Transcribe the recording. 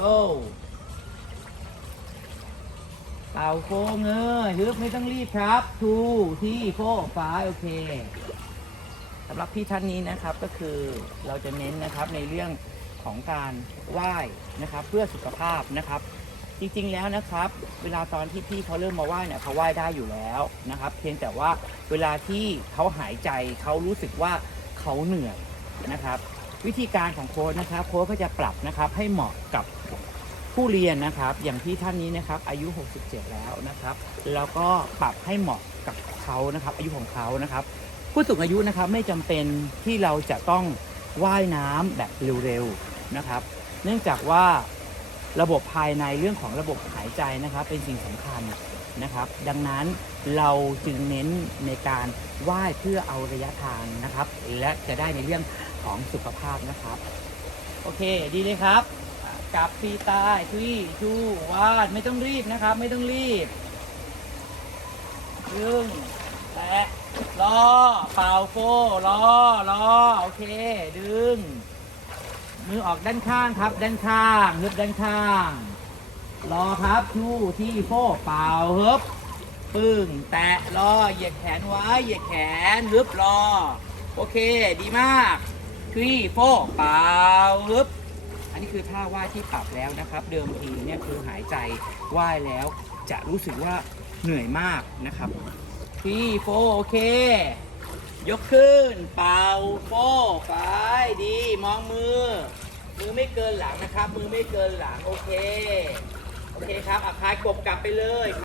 go เป่าโฟเงยฮึบไม่ต้องรีบครับ two ที่โฟฟ้าโอเคสำหรับพี่ท่านนี้นะครับก็คือเราจะเน้นนะครับในเรื่องของการไหว้นะครับ เพื่อสุขภาพนะครับ จริงๆแล้วนะครับ เวลาตอนที่พี่เขาเริ่มมาไหว้เนี่ยเขาไหว้ได้อยู่แล้วนะครับ เพียงแต่ว่าเวลาที่เขาหายใจเขารู้สึกว่าเขาเหนื่อยนะครับ วิธีการของโค้ชนะครับโค้ชก็จะปรับนะครับให้เหมาะกับผู้เรียนนะครับ อย่างที่ท่านนี้นะครับอายุ 67 แล้วนะครับ แล้วก็ปรับให้เหมาะกับเขานะครับ อายุของเขานะครับ ผู้สูงอายุนะครับไม่จำเป็นที่เราจะต้องว่ายน้ำแบบเร็วๆนะครับ เนื่องจากว่าระบบภายในเรื่องของระบบหายใจนะครับ เป็นสิ่งสำคัญ นะครับ ดังนั้นเราจึงเน้นในการว่ายเพื่อเอาระยะทางนะครับ และจะได้ในเรื่องของสุขภาพนะครับ โอเคดีเลยครับกับปีใต้ทุยชูวาดไม่ต้องรีบนะครับ ไม่ต้องรีบยึงแตะรอเป่าโฟรอรอโอเค ดึง มือออกด้านข้างครับ ด้านข้างฮึบด้านข้าง รอครับชูที่โฟเปล่าฮึบปึ้ง แตะรอเหยียดแขนไว้เหยียดแขนฮึบรอ โอเคดีมากทรีโฟเปล่าฮึบอันนี้คือท่าว่ายที่ปรับแล้วนะครับ เดิมทีเนี่ยคือหายใจว่ายแล้ว จะรู้สึกว่าเหนื่อยมากนะครับทรีโฟโอเค ยกขึ้น เป่าโฟไปดีมองมือ มือไม่เกินหลังนะครับ มือไม่เกินหลัง โอเค โอเคครับอาคายกบกลับไปเลย